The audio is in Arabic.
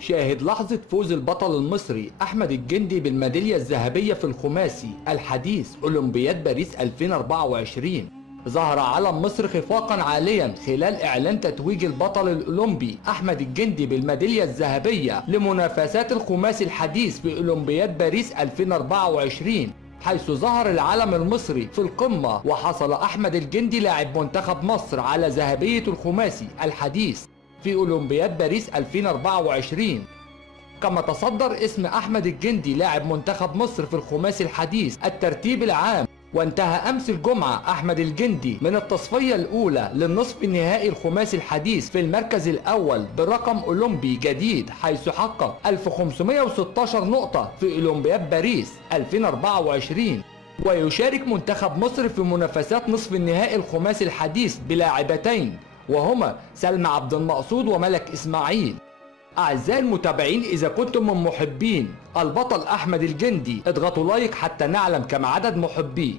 شاهد لحظة فوز البطل المصري أحمد الجندي بالميدالية الذهبية في الخماسي الحديث أولمبياد باريس 2024. ظهر علم مصر خفاقا عاليا خلال إعلان تتويج البطل الأولمبي أحمد الجندي بالميدالية الذهبية لمنافسات الخماسي الحديث في أولمبياد باريس 2024، حيث ظهر العلم المصري في القمة. وحصل أحمد الجندي لاعب منتخب مصر على ذهبية الخماسي الحديث في أولمبياد باريس 2024. كما تصدر اسم أحمد الجندي لاعب منتخب مصر في الخماسي الحديث الترتيب العام. وانتهى أمس الجمعة أحمد الجندي من التصفية الأولى للنصف النهائي الخماسي الحديث في المركز الأول برقم أولمبي جديد، حيث حقق 1516 نقطة في أولمبياد باريس 2024. ويشارك منتخب مصر في منافسات نصف النهائي الخماسي الحديث بلاعبتين، وهما سلمى عبد المقصود وملك إسماعيل. أعزائي المتابعين، إذا كنتم من محبين البطل أحمد الجندي اضغطوا لايك حتى نعلم كم عدد محبيه.